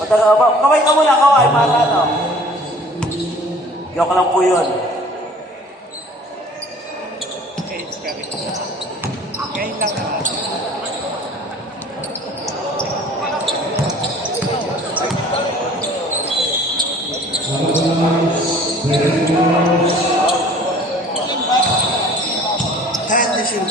Matagal ba? Kaway ka muna, kaway. Mata, no? Joke lang po yun. Ngayon lang na. Kaya na siya.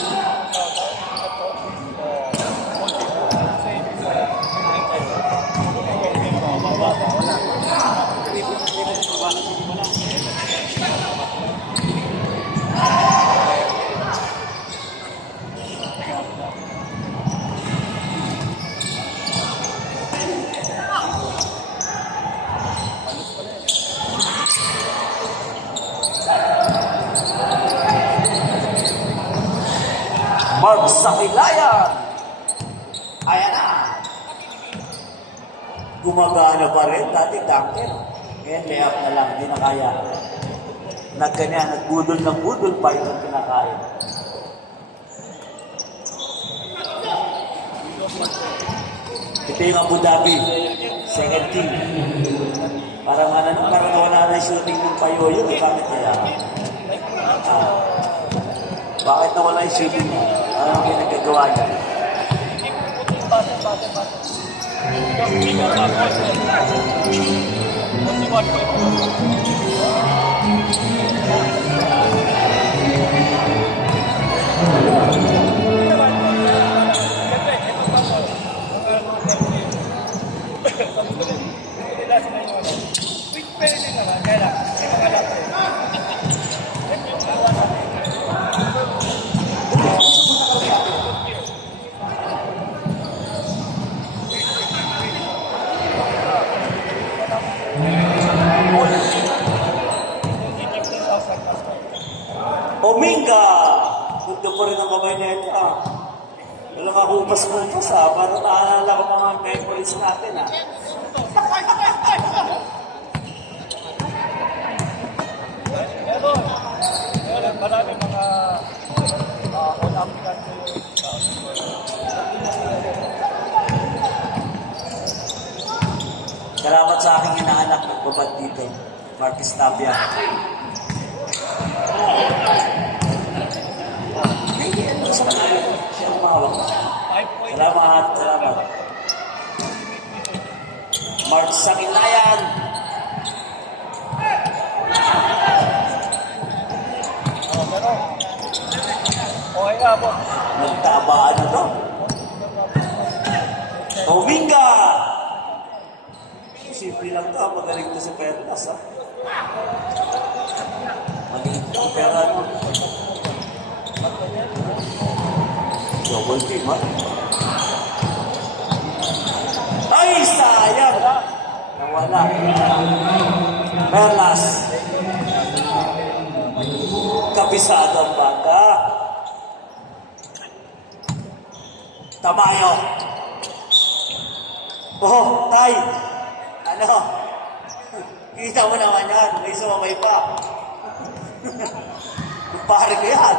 Mark Sakilayan. Ayan na. Gumagana pa rin. Dati dunker. Ngayon, layup na lang. Hindi na kaya. Nagkanya, nagbudol ng budol pa itong kinakaya. Ito yung Abu Dhabi. Second team. Parang nawala na yung shooting ng Payoyo. Bakit kaya? Bakit nawala yung shooting niya? Ano ang ginagagawa niya? Ominga! Punto po rin ang kamay na ito. Walang kakupas-kupas Para naalala ko mga memories natin Marami mga all-African Salamat sa aking inaanak ng babad dito. Marquis Tapia. Siya ang mahawak. Salamat. Mark Sakilayan. Okay nga po. Nagtaabaan na to. Ominga! Simple lang to. Magaling to sa perlas. Magaling to. Pero ano? Double team, Ay, sayang! Nawala. Perlas. Kabisado ang bata. Tamayo. Oh, Tay. Ano? Kita mo naman yan. May sumamay pa. Kumpare ko yan.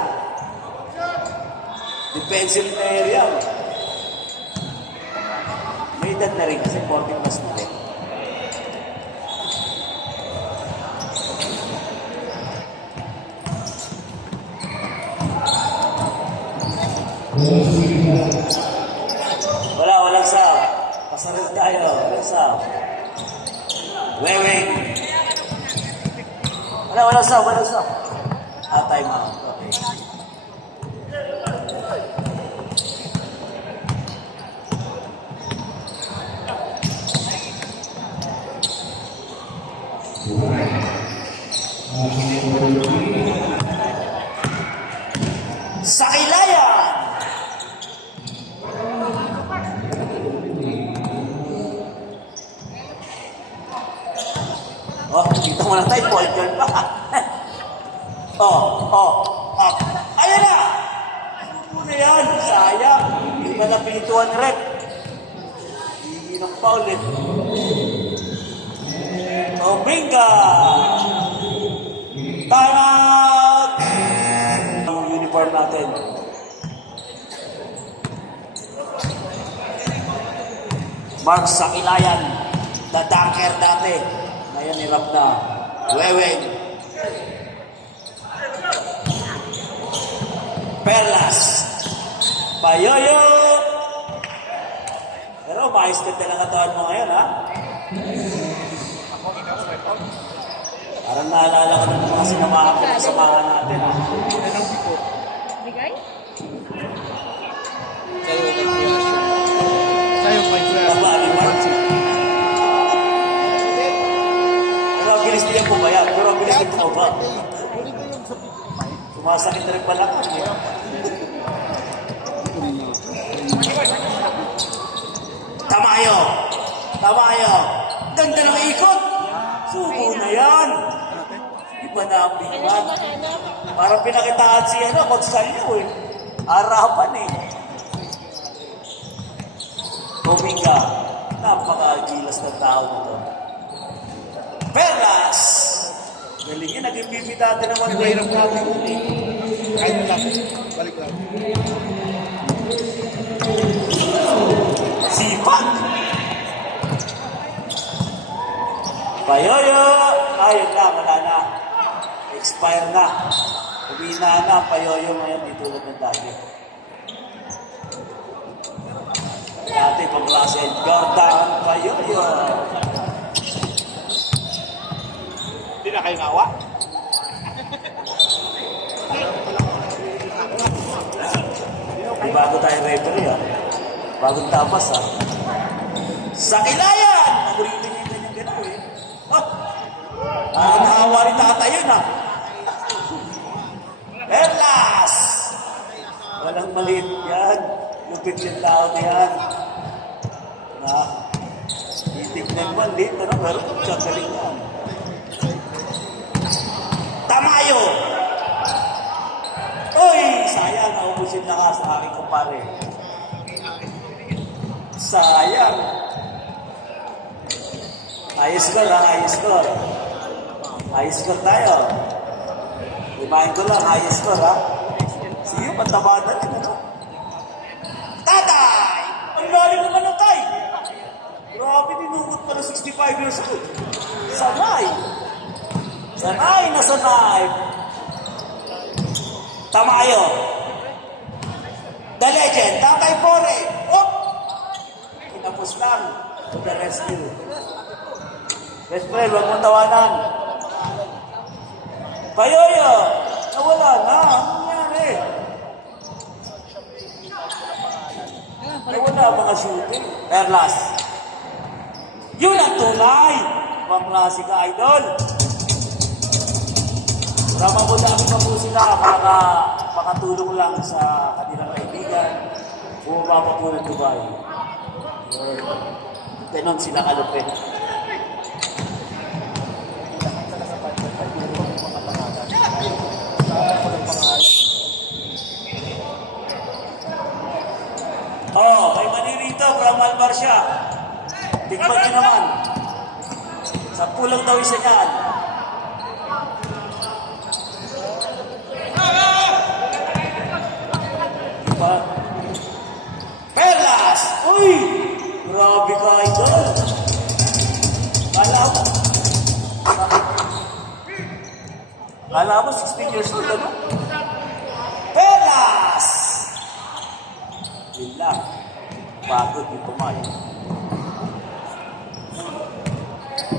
Defensive player yan. May edad na rin kasi 40 plus na rin. Walang saw. Pasarod tayo. Walang saw. Weweng. Walang saw. Time out. Okay. Sakilayan! Oh, kita mo na tayo, point guard pa. Ayan na! Ano na yan? Sayang. Hindi ka napituan rep. Iinang pa ulit. Ominga! Tangat! Ang uniform natin. Mark Sakilayan, the dunker dati. Ngayon nirap na. Weweng. Perlas. Payoyo. Pero maayos ka talaga katawan mo ngayon, ha? Parang naalala ko ng mga sinamahan natin, ha? Bigay? Sa'yo, may kuya. Kabali, Mark. Pero ang bilis niya pumayag. Pero ang bilis niya pumaba. Sumasakit na rin pala ka. Tamayo! Tamayo! Ganda ng ikot! Suko na yan! Iba na ang bigman. Parang pinakitaan si Coach Salyo eh. Harapan eh. Dominga. Napaka-agilas ng tao na to. Perlas! Galing yun, naging pipi dati naman. Mahirap natin yun eh. Kahit lang. Balik lang. Sipat! Payoyo! Ayun na, wala na. Expire na. Umina na, payoyo ngayon, di tulad ng dati. Dati pang klase, Jordan, payoyo. Hindi na kayo nawa? May bago tayo referee ha. Bagong tapas ha. Sakilayan! Nagulili niya yung ganyan gano'n eh. Nakawa rin tata yun ha. Perlas! Walang maliit yan. Lupit yung tao na yan. Na, titignan maliit. Ano, pero tsagaling yan. Tamayo! Uy! Sayang, naubusin na ka sa aking kumpare. Sayang. Ayos ko lang, ayos ko. Ayos ko tayo. Limahin ko lang, ayos ko ha. Sige, pataba na rin ano. Tatay! Ang lalim naman ng tay! Grabe, tinugot pa na 65 years old. Sanay! Sanay na sanay! Tamayo! The legend, Tatay Pore! Oh! Kinapos lang to the rescue. Best friend, huwag mong tawanan. Payoyo! Nawala na. Ano nangyari? Nawala ang mga shooting. Perlas. Yun ang tunay. Mga klase ka, idol. Rama mo dami pa po sila para makatulong lang sa kanilang kaibigan. Bumaba pa po ng Dubai. Ganon sila kalupit. Oh, may mani rito from Albarcia. Tikman nyo naman. 10 lang daw isa yan. Diba? Perlas! Uy! Grabe ka, idol. Kala mo 16 years old ano? Perlas! Yun lang. Pagod yung pumayo.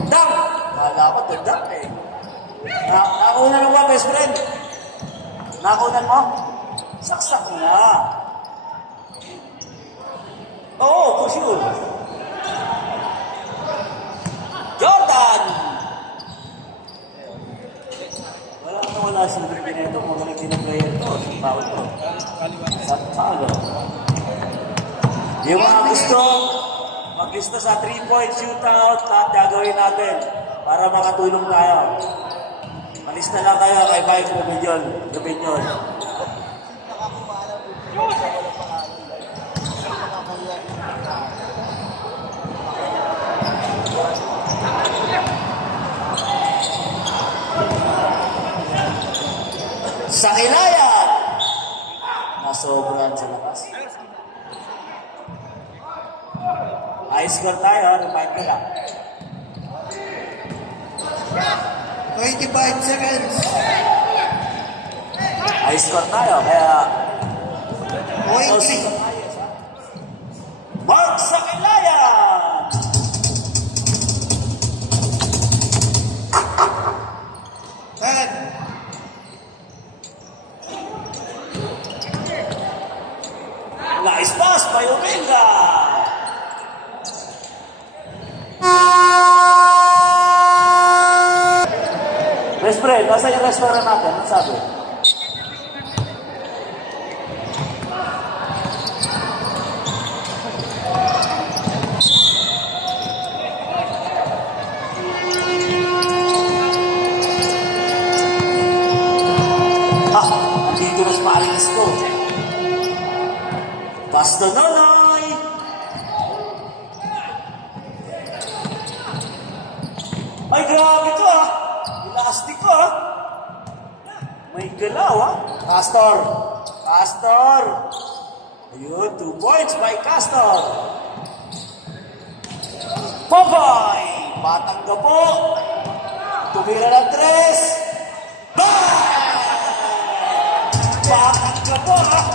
Dam! Kala ko, dam eh. Nakunan mo ba, best friend? Nakunan mo? Saksak mo na. Oo, for sure. Jordan! Wala si Bineto. Magaling din ang player to. Si Paulo. Salo. Yung mga gusto, maglista sa 3-point shootout, lahat gagawin natin para makatulong tayo. Malista lang kayo kay Mike Rubinyon. Sakilayan! Nasobrahan sa lakas. High score tayo, remind ko lang. 25 seconds. High score tayo, kaya... 20. Mark Sakilayan! Ten. Nice pass by Omega! Best friend, nasa yung restaurant natin? Ano sabi? Nandito na sa maalis ko. Basta Nonoy! Ay, grabe to ah! Elastic ko ah! May galaw ah! Castor! Castor! Ayun, 2 points by Castor! Popeye! Patangga po! Tumira ng 3! Bang! Patangga po ah!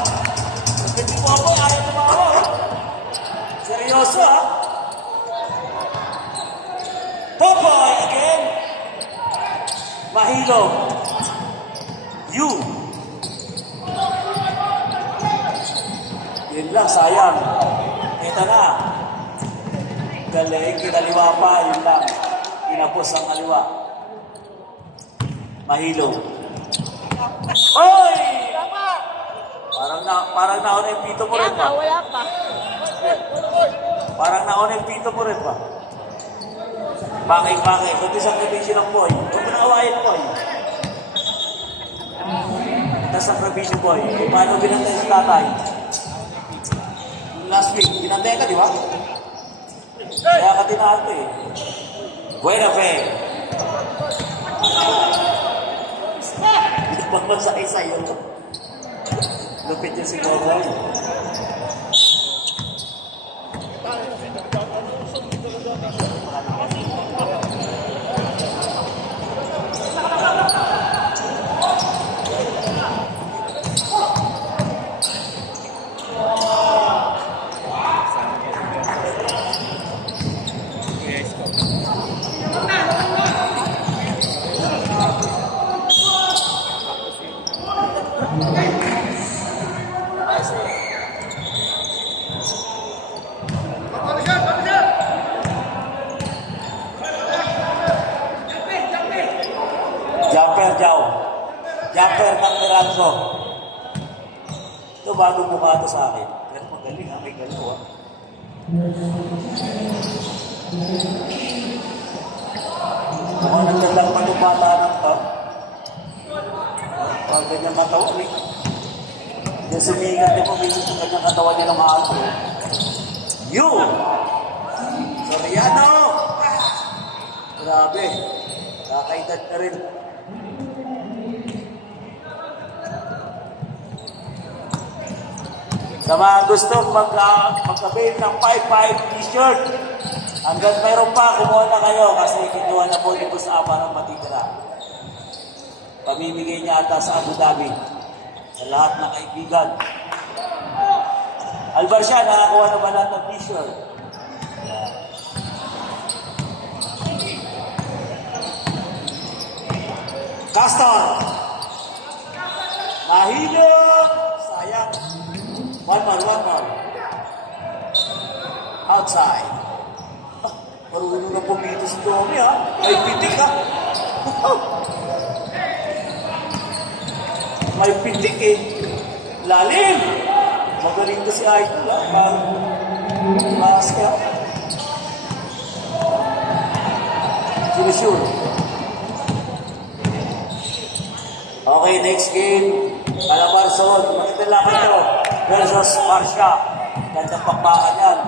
Hindi po ako ayaw tumawa ah! Seryoso ah! Popeye again! Mahilog! You! Yun lang, sayang. Ito na. Galing, kinaliwa pa, yun lang. Kinapos ang kaliwa. Mahilog. Oy! Parang nauna yung pito mo rin pa. Wala pa. Parang nauna yung pito mo rin pa. Bakit? Kunti sakripisyo ng boy. Huwag mo naawain boy. Ito sakripisyo boy. Paano binantay sa tatay? Last week, binantay ka, di ba? Kaya ka tinahan ko eh. Buena fe. Hindi ba masakay sa'yo? Lupit yung si Boboy. Jumper ng Miranzo. Ito bagong mukha ito sa akin. Pero magaling ha, may galaw ha. Mukhang nagdagdag pa itong bata ng to. Parang ganyan katawan eh. Yung sumigat yung pumingin yung kanyang katawan niya ng maato. Yun! Soriano! Grabe. Kakaedad na rin. Sa mga gustong magkabili ng 5-5 t-shirt, hanggang mayroon pa, kumuha na kayo kasi kinuha na po dito sa ama ng matitira. Pamimigay niya ata sa Abu Dhabi sa lahat ng kaibigan. Alvar siya, nakakuha na ba lahat ng t-shirt? Castor! Nahilog! Sayang. One more. Outside. Marunong na pumito si Tommy, ha? May pitik, ha? May pitik, eh. Lalim! Magaling to si Idol, ha? Maas ka. Sure. Okay, next game. Calabarzon. Makita lang ito. Versus Marcia. Gandang pakbakan yan.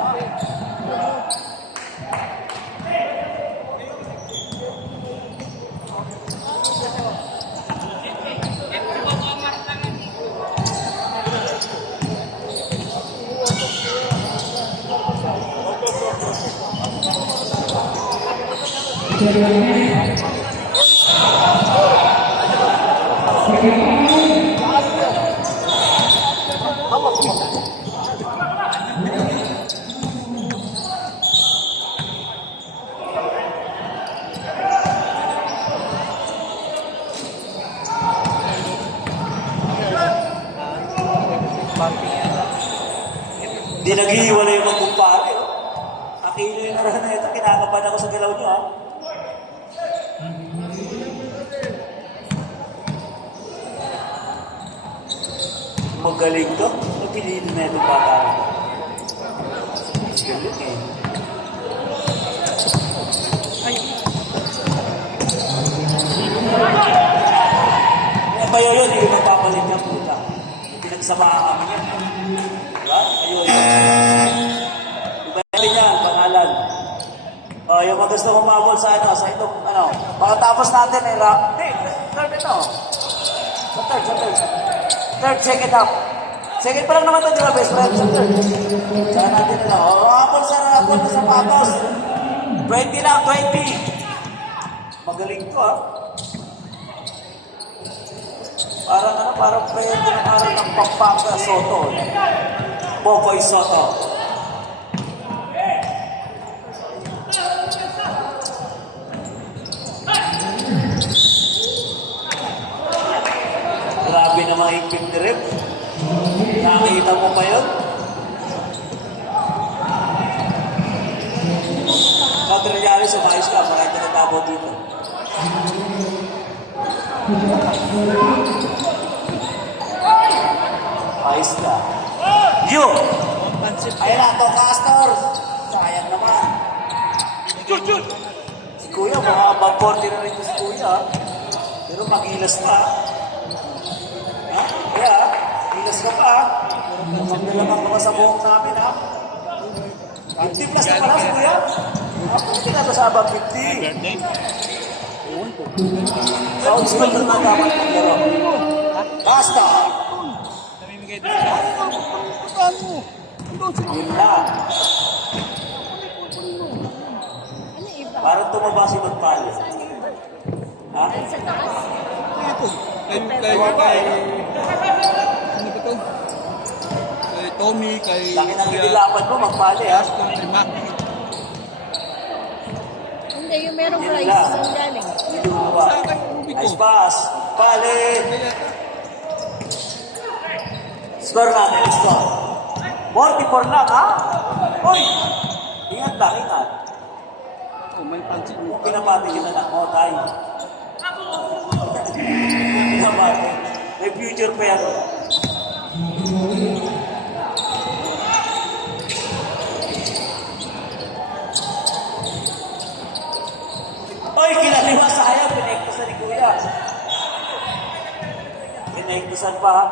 Hindi naghihiwalay yung magkumpare. Oh. Akilo yung naroon na ito. Kinakabahan ako sa galaw niyo. Ha? Magaling to. Napilido na itong bata. Galing eh. Kaya kayo yun, hindi magpapalit ng puta. Pinagsamahan kami yan. Diba? Kayo yun. Iba rin yan, pangalan. Yung mga gusto kumabol sa itong, pagkatapos natin ay third ito. Sa third. Third, second up. Second pa lang naman ito, di ba, best friend? Sa third. Saka natin kumabol sa sapatos. 20 lang, 20. Magaling ko, ah. Parang player din ang parang ng Pampanga Soto. Boboy Soto. Grabe na mahigpit ni Rep. Nakita mo pa yun? Katrilyari sa mais ka, marami na tabo dito. Ayos ka. Yo! Ayun na, to Castor. Sayang naman. Si Kuya, mga abang 40 na rin si Kuya. Pero magilas na. Ha? Kaya, gilas ka pa. Magdalaman ka pa sa buhok namin, ha? 50 plus na pala si Kuya. Hindi na ito sa abang 50. Sound school na dapat maglaro. Castor! Yun lang. Ano iba? Parang tumaba si Magpalo. Ha? Sa taas? Kay ano ba to? Kay Tommy, kay Laki ng inilapan mo, Magpalo, ha? Aston, kay Maki. Hindi, yung merong Yun rice. lang. Ang galing. Dua. Sa akin, Ruby ko. Nice pass. Pali. Score natin, score. 44 lang, ha? Uy! Ingat lang, ingat. Oh, may pansit mo. Pinapati kita na mo, tayo. Pinapati. May future pa yan. Oy, kinaliwa sayang. Pinaiktusan ni Kuya. Pinaiktusan pa, ha?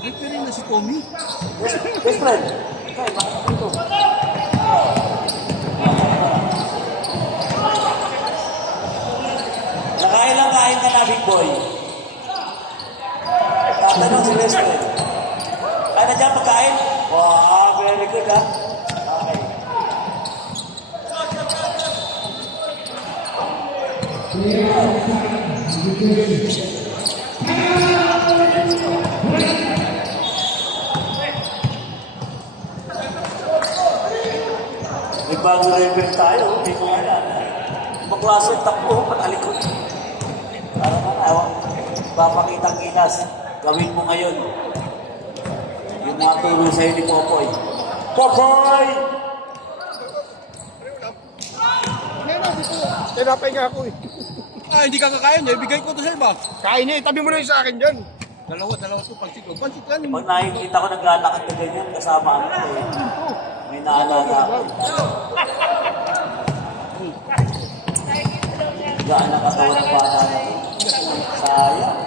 Referee na si Tommy. Best friend. Okay, makakapin ito. Nakain lang kain ka na, big boy. Tatanong si best friend. Kaya na dyan pagkain? Wow, very good, ha? Okay. May bago level tayo, hindi ko alam. Maklase takbo, patalikod. Para na, papakitang ginas. Gawin mo ngayon. Yung mga turo sa'yo ni Popoy. Popoy! Tinapay nga ako eh. Ah, hindi ka kakain eh. Ibigay ko to sa'yo ba? Kain eh. Tabi mo na yung sa akin dyan. Dalawa to. Pansit ko. Pansit ka Pag nakikita ko naglalakad na ganyan, kasama ako eh. May naalala ako. Gaan ang katawan ng bata na ito. Sayang.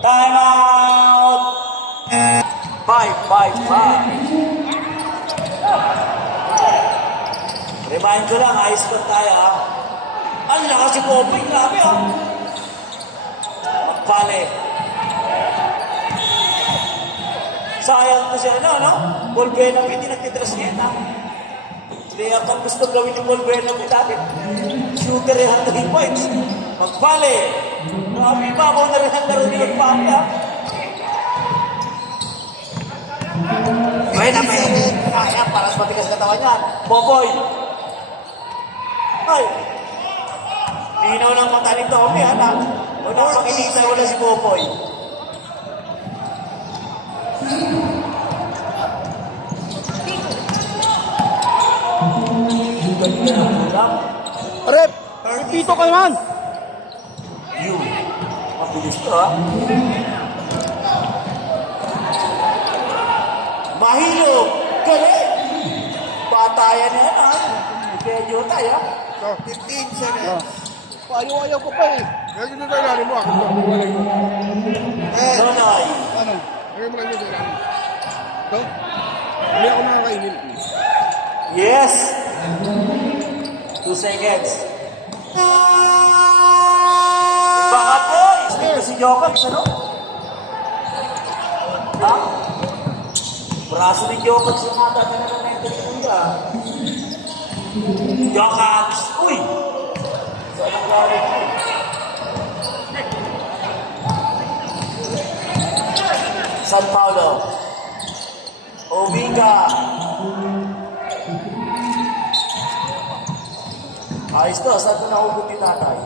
Time out! 5-5-5. Remind ko lang, high score tayo, ha? Ang lakas si Popoy, grabe, ha? Magpale. Sayang to siya, no? Volcano, hindi nagtitrust niya, ha? Hindi ako gusto gawin ni Paul Bueno dati. Shooter yan 3 points. Magbali. Mabibabaw na rin ang laro ni Magpapya. Pwede. Kaya, parang matigas katawan niyan. Boboy. Ay. Linaw ng mata ni Tommy, anak. Wala pakinita, wala si Boboy. Rep! Pipito ka naman! You. Mabilis to, ha? Mahilo. Galing. Batayan na yan, ha? Medyo tayo, ha? 15 seconds. Ayaw ko pa eh. Lagi na tayo namin mo. Ako ba? Walay mo. Nonoy. Ano? Lagi mo lang yun tayo namin. Ito? Hindi ako nakakainin. Yes. 2 seconds. Baka boys. Dito si Jokovic, ano? Ha? Braso ni Jokovic sa mata na nanay ko niya. Jokovic. Uy! So, anong gawin ko? San Paulo. Ovinga. Ayos to, saan ko nahugot ni tatay?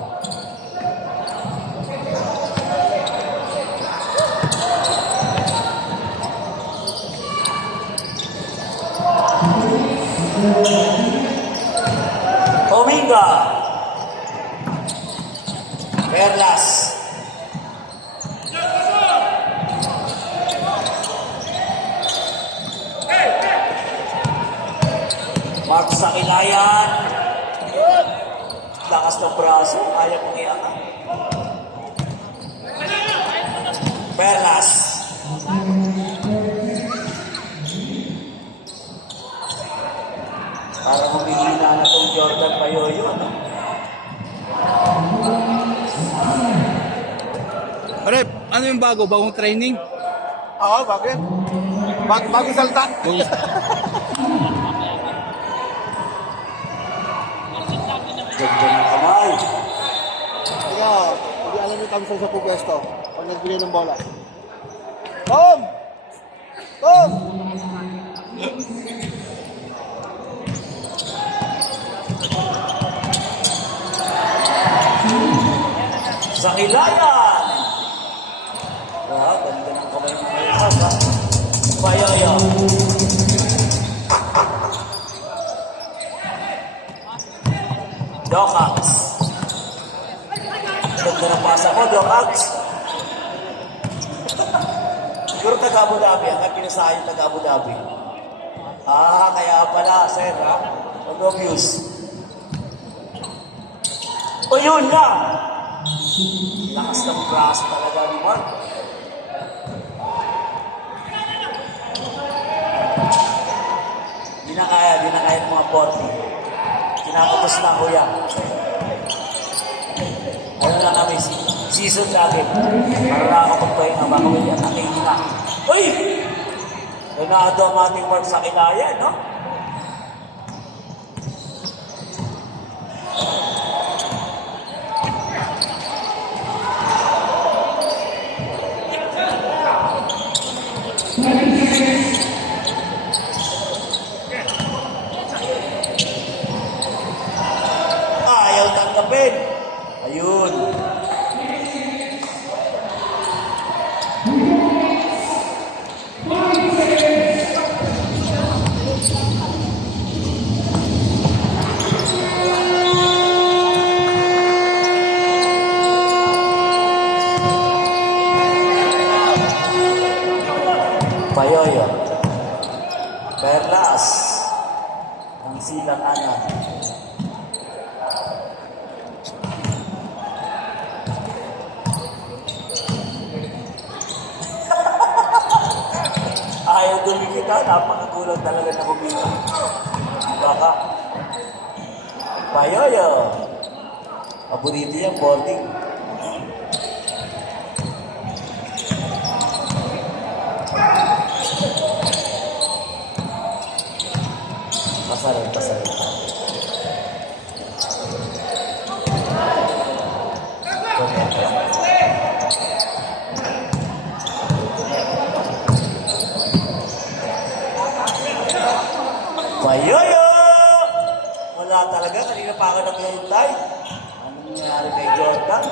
Ovinga. Perlas. Mark Sakilayan. Lakas ng braso, kaya kong iangat. Perlas. Para humihina na itong Jordan Payoyo, ano? Rep, ano yung bago? Bagong training? Oo, bakit? Bagong salta? Ganda ng kamay. Ikaw, hindi alam yung kami sa pupwesto pag nagbigay ng bola. Tom! Tom! Sakilayan. Ganda ng kamay ng Perlas, ha? Payoyo. Dokax. Ganda ng pasa mo, Dokax. Siguro taga-Abu Dhabi, ang pinasahin taga-Abu Dhabi. Ah, kaya pala, sir, ha? Pag-obvious. O yun na! Lakas ng braso talaga ni Mark. Di na kaya ng mga 40. Kinakapos na ko yan. Ano lang kami, season natin. Para nakakapagpahinga, baka may atakin na. Uy! Ganado ang ating Mark sa kinaya, no? Ayaw tanggapin. Ayun. Payoyo. Perlas. Ang silanganan. Ayaw dumikita, napakagulang talaga na kumita. Baka. Payoyo. Paborito yung boarding. Pasarin, pasarin. Mayoyo! Wala talaga, kanina pa ako naghihintay. Ano nangyari kay Jordan?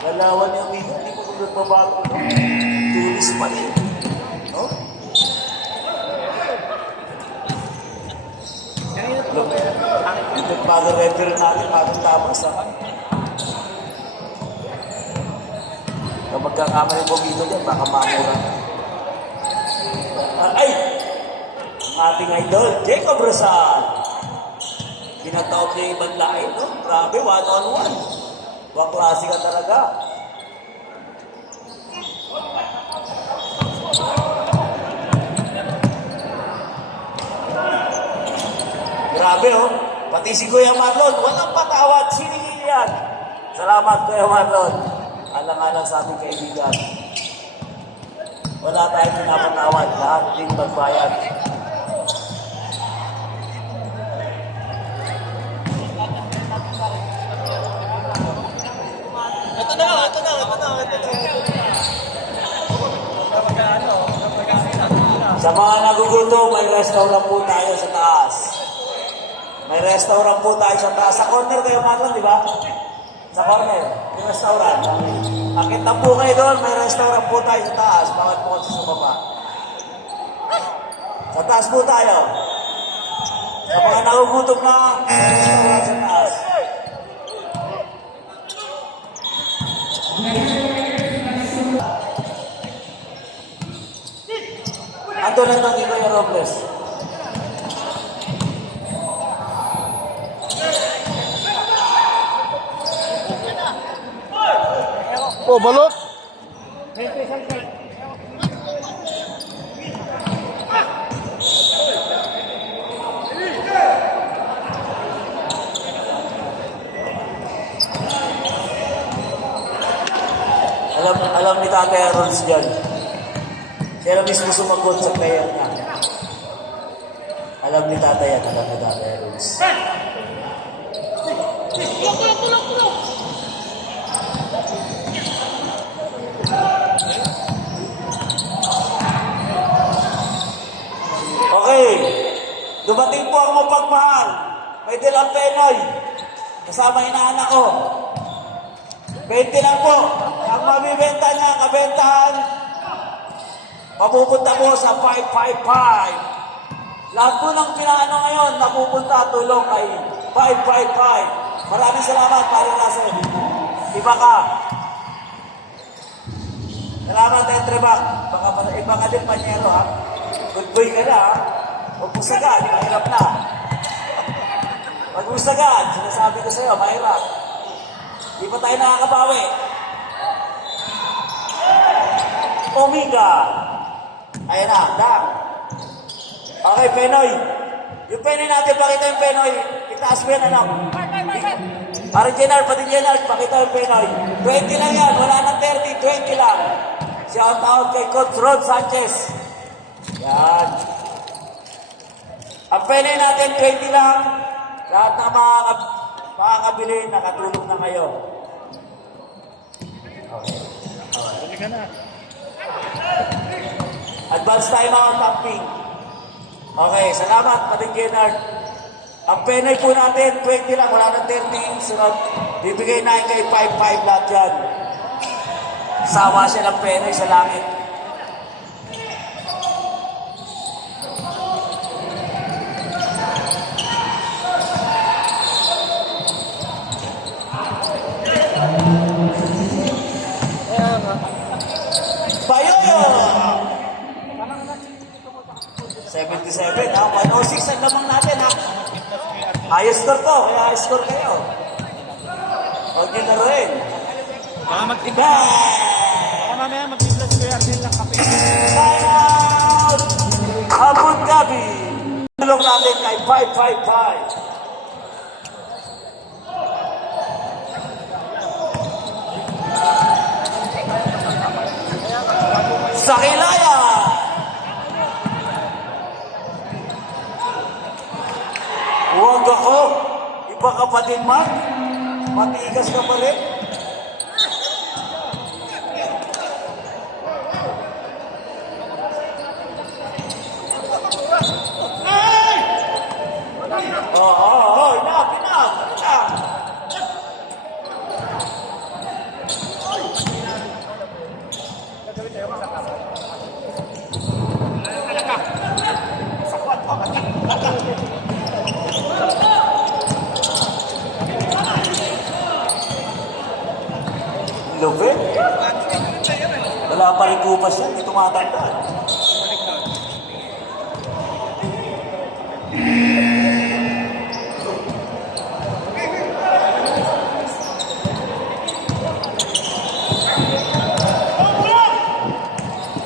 Lalawan yung amigo, hindi ko nagbabago. Tulis pa rin. No? Nagbago referee natin, bagong tamas ha. Kapag kakamali mo dito dyan, baka mamura. Ay! Ang ating idol, Jacob Rosal. Pinatawag niya yung ibang lain, no? Grabe, one-on-one. Klase ka talaga. Grabe, oh. Pati si Kuya Marlon, walang patawad, siningil yan. Salamat, Kuya Marlon. Alang-alang sa ating kaibigan. Wala tayong pinapatawad, lahat din magbayad. Ito na. Sa mga nagugutom, may restaurant po tayo sa taas. May restaurant po tayo sa taas. Sa corner kayo, Marlon, di ba? Sa corner, yung restaurant. Akit na po kayo doon, may restaurant po tayo sa taas. Bakit po kasi sa baba? Sa taas po tayo. Sa mga nagugutom na, may restaurant sa taas. Ando na ng Kuya Robles. Oh, balot. Alam ni Tatay Rolls dyan. Siya mismo sumagot sa player niya. Alam ni Tatay yan, alam ni Tatay Rolls. Okay. Dumating po ang mapagmahal. May Dilang Penoy. Kasama inaanak ko. 20 lang po. Ang mabibenta niya, kabentahan, mapupunta po sa 555. Lahat po ng pinaano ngayon, napupunta tulong kay 555. Maraming salamat, Paring Russell. Iba ka. Salamat, Entrebak. Iba ka din, Panyero, ha? Good boy ka na, ha? Huwag mo sagad, mahirap na. Huwag mo sagad, sinasabi ko sa'yo, mahirap. Di pa tayo nakakabawi. Omega. Ayan na, dang. Okay, Penoy. Yung Penoy natin, pakita yung Penoy. Itaas mo yan, anak. Para Jenard, pati Jenard, pakita yung Penoy. 20 lang yan, wala nang 30, 20 lang. Shout out kay Coach Rod Sanchez. Yan. Ang Penoy natin, 20 lang. Lahat na makakabili, nakatulog na kayo. Okay. Advance time out, tapping. Okay, salamat, Pating Jenard. Ang Penoy po natin, 20 lang, wala nang 30. Sunod, bibigay na kay 5-5 lahat yan. Sawa siya ng Penoy sa langit. Bayoyo! 77, ha? 106 ang lamang natin, ha? Ayos score to, kaya ayos score kayo. Huwag nyo na rin. Baka magtiba. Baka mamaya mag-plus ko yan lang kape. Timeout! Abu Dhabi! Tulong natin kay 555. Sa Kilaya! akin, Mark. Matigas ka pa rin. Enough, enough. Lupit. Wala pa rin kupas yan, hindi tumatanda.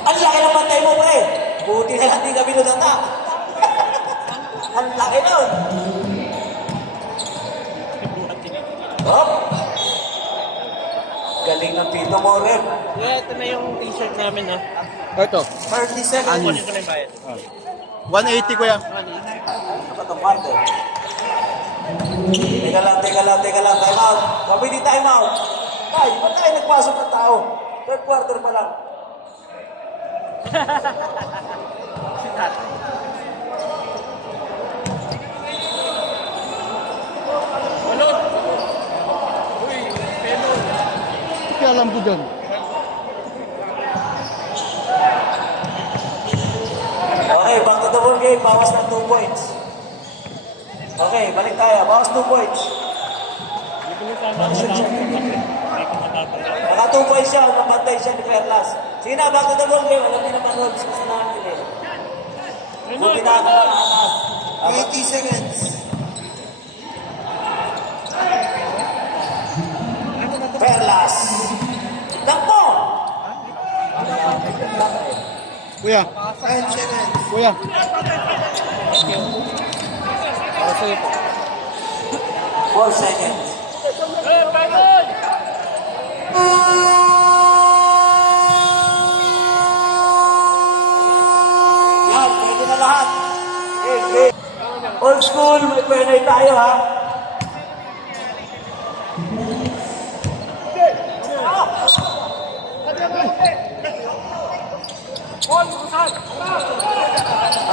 Ang laki ng pantay mo, pre. Buti na lang di kami nudata. Ang laki nun. Hop. Galing ng pito mo, Rep. Yeah, ito na yung t-shirt namin, ha? Ito. 30 seconds. Kunin ko na yung bayad. 180 kuya. Ano ba itong partner? Teka lang. Time out. Sabi di time out. Tay, ba't tayo nagpasok ng tao? Third quarter pa lang. Kaya alam ko dyan. Okay, back to the ball game. Bawas ng 2 points. Okay, balik tayo. Bawas 2 points. Naka 2 points siya. Napantay siya ni Perlas. Sige na, back to the ball game. Alam niyo naman rules. Kasanahan nila eh. Buti na ka na anas. 80 seconds. Perlas. Dampo! Kuya. 10 seconds. Kuya. Para sa'yo po. 4 seconds. Yan, pwede na lahat. Okay. Old school, may penay tayo ha.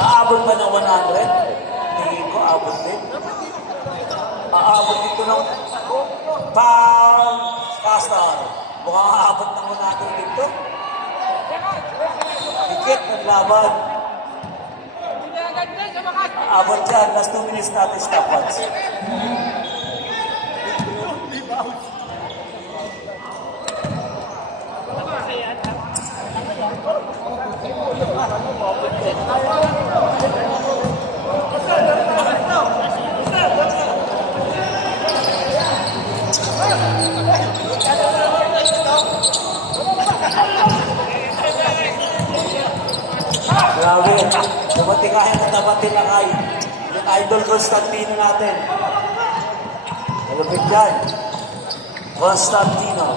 Aabot ba ng 100? Tingin ko, aabot din. Aabot dito ng Pam Castor. Mukhang aabot ng 100 dito. Higit ng laban. Aabot dyan. Last 2 minutes natin stopwatch. Grabe. Dumating kaya na tapatin lang ay yung idol Constantino natin. Malupit dyan. Constantino.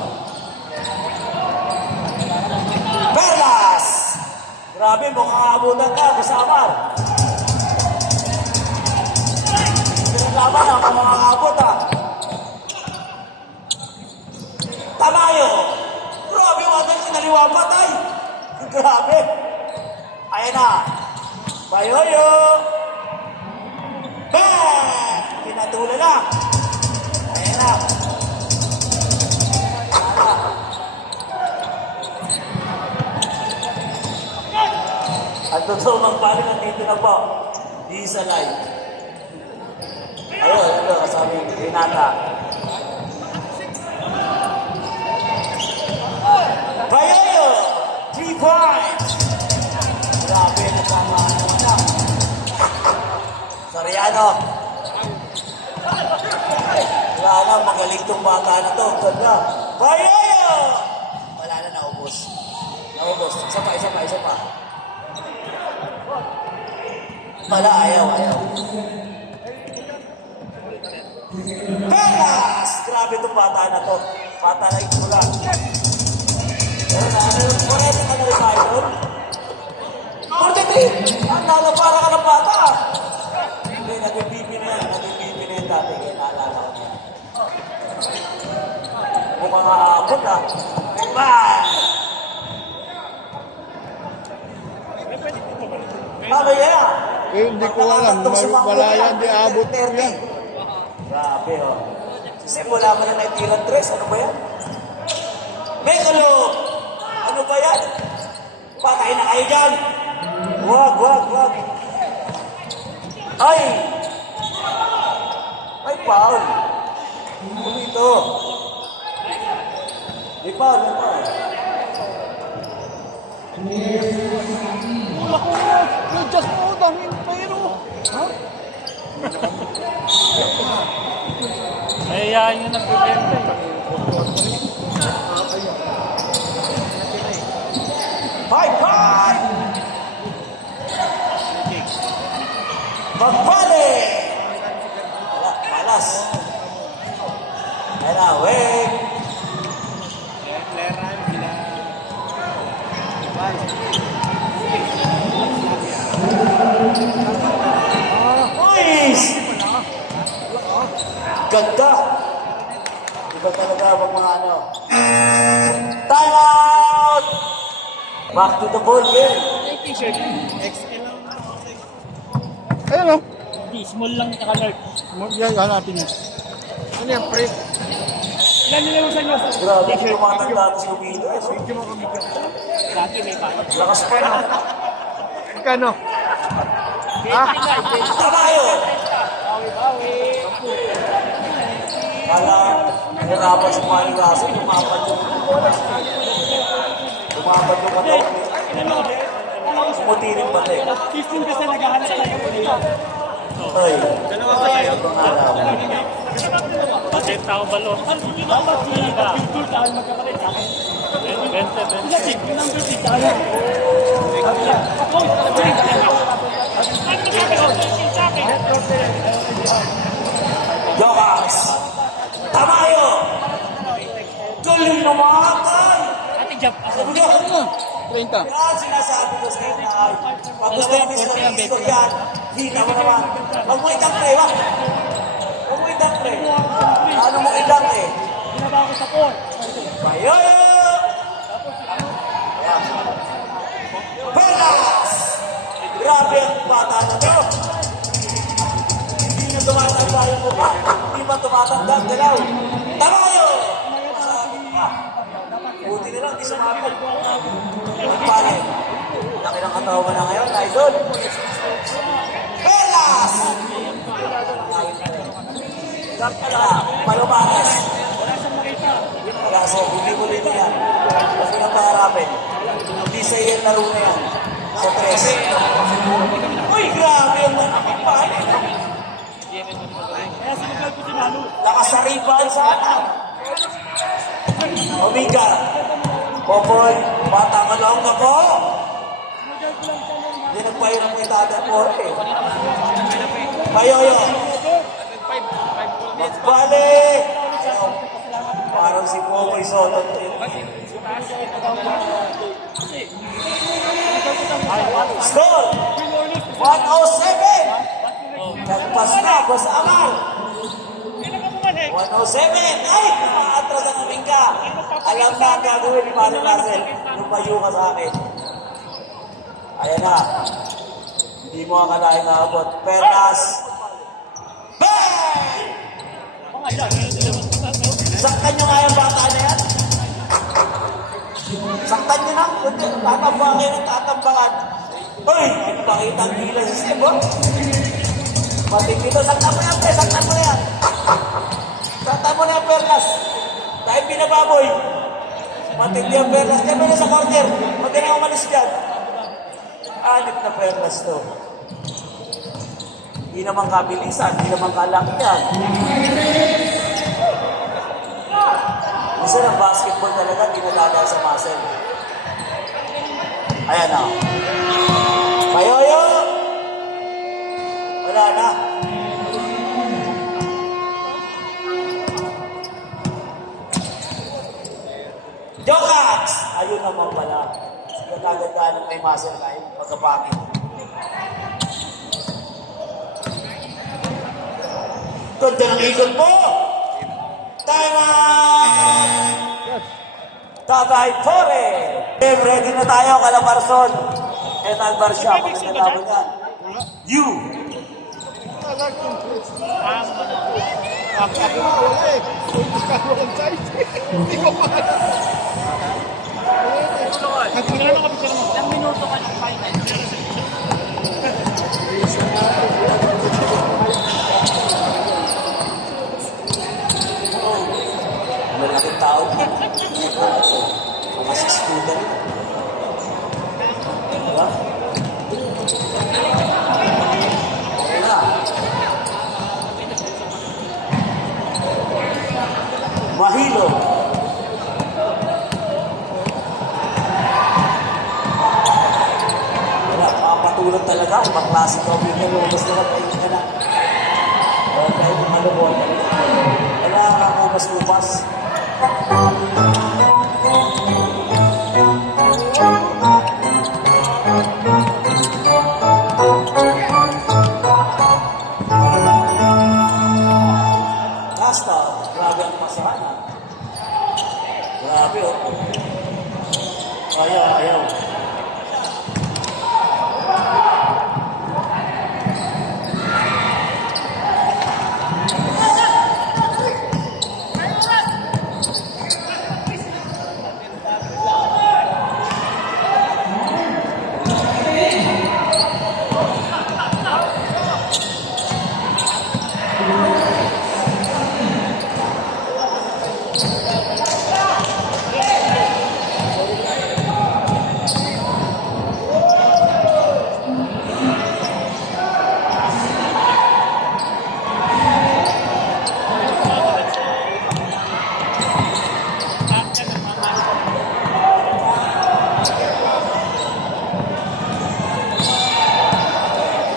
Perlas! Grabe, mukhang abutan ka, Busamar. Laban ang mga abot ha. Tamayo! Grabe, wadan sinaliwa patay. Grabe. Ayan na. Bayoyo! Bang! Pinatula na. Ayan na. At totoo magpali nandito na po. Di sa live. Ayun, kasabi, Renata. Bayoyo! 3 points! Grabe, nasama na. Sariano. Wala na, magaling tong bata na to. Ganda. Bayoyo! Wala na, naubos. Naubos. Isa pa. Wala, ayaw. Perlas! Grabe itong bata na to. Bata na itula. Correct ka na rin tayo. 43! Ang para ka ng bata. Hindi, nag-BP na yan. Nag-BP na yan dati. Kaya naalala ko niya. Mukhang aabot ah. Bang! Ano yan? Eh, hindi ko alam. Wala yan, di abot ko yan. Grabe oh. Simula mo na naitiran tres. Ano ba yan? Mekalo! Ano ba yan? Patay na kayo dyan! Wag! Ay! Ay, foul! Ano ito? May foul. Ako, just mo, dangin pero. Ha? Hayaan nyo nagbibenta eh. Bye! Magbali! Wala, malas. Ayan na, wait. Uy! Ganda! Iba talaga pag mga ano. Time out! Back to the ball game. T-shirt. XL lang. Ayun o. Hindi, small lang yung ka-large. Yan, hanapin niya. Ano yan, pre? Ilan nila yung sanyo? Grabe, tumatanda na si Umino. Dati may paano. Lakas pa na. Kano? Ha? Tabayo! Kala, nahirapan si Manny Lasso, tumapat yung katawan. Sumutirin pa rin. 15 kasi naghahanap sa iyo. Ay, ibang araw. Patent ako balo. Dapat siya. Pintul tayo magkapatid sa akin. 20. Jokas! Tamayo! Galing naman! Ate Jap. Ano? 30. Sinasabi ko sa inyo ay, pag gusto mo gusto yan, hika mo naman. Huwag mo itang pre, wag. Huwag mo itang pre. Ano mo itang eh? Binaba ko sa 4. Bayo! Perlas! Grabe ang bata na to. Hindi na tumatanda yung mukha. Hindi pa tumatanda ang galaw. Tabayo! Buti na lang, di sumapit. Nagpali. Laki ng katawan na ngayon, idol. Perlas! Palumakas. Wala sa buli-buli na yan. Huwag na paharapin. Hindi sa iyo laro na yan. Sa tres. Uy, grabe yung nakakapali. Nakasariban sana. Omega. Popoy, bata ka lang na po. Hindi nagpahirap mo itada po eh. Payoyo. Magbalik. Parang si Popoy Soto. Score! 107! Nagpas na, Boss Amal. 107! Ay! Umaatras ang aming ka. Alam na ang gagawin ni Manny Russell. Lumayo ka sa akin. Ayan na. Hindi mo akalain na abot. Perlas. Bang! Saktan nyo nga yung bata na yan. Saktan nyo na. Tatambangan kayo ng tatambangan. Uy! Pakita ang gila si Steve, oh. Matik dito. Saktan mo yan, pre. Saktan mo na yan. Saktan mo na yung Perlas. Dahil pinababoy. Matik yung Perlas. Kaya mo na sa corner. Huwag ka na umalis dyan. Anip na Perlas to. Hindi naman kabilisan. Hindi naman kalakihan. Isa ng basketball talaga, pinalaga sa muscle. Ayan na. Payoyo! Wala na. Jokats! Ayun naman pala. Sige kaganda ng may muscle kahit pagkapangit. Ganda ng ikot mo! Time! Tatay Tore! Okay, ready na tayo, Calabarzon. Etan Barcia, pagkakalaban yan. You! Ako wala eh. Walang size. Hindi ko pa. Ilang minuto ka ng final? Malaking tao. Mga si student. Diba? Okay na. Mahilo. Wala, makapatulog talaga. Ibang klase ka. Lumabas na lang ka na. Okay, ano po? Wala kang umas-umas. Basta, grabe ang pasana. Grabe, oh. Ayaw.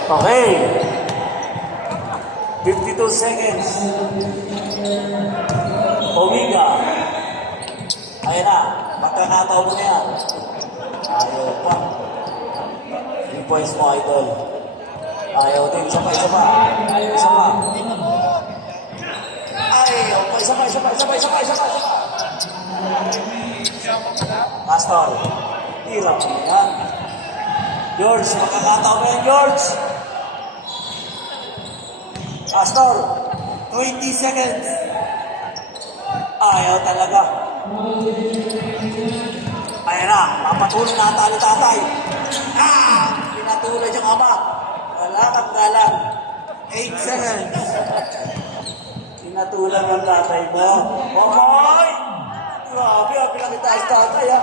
Okay. 52 seconds. Omega. Ayan na. Magkakataon mo na yan. Ayaw pa. 3 points mo, idol. Ayaw din. Isa pa. Ayaw pa. Isa pa. Pastor. Hirap mo yan. George, makakataon mo yan, George. Pastor, 20 seconds. Ayaw talaga. Ayan na, papatuloy na ata ni tatay. Pinatuloy yung ama. Wala kang galang. 8 seconds. Pinatuloy ng tatay mo. Okay! Grabe, pinakita sa tatay, ha?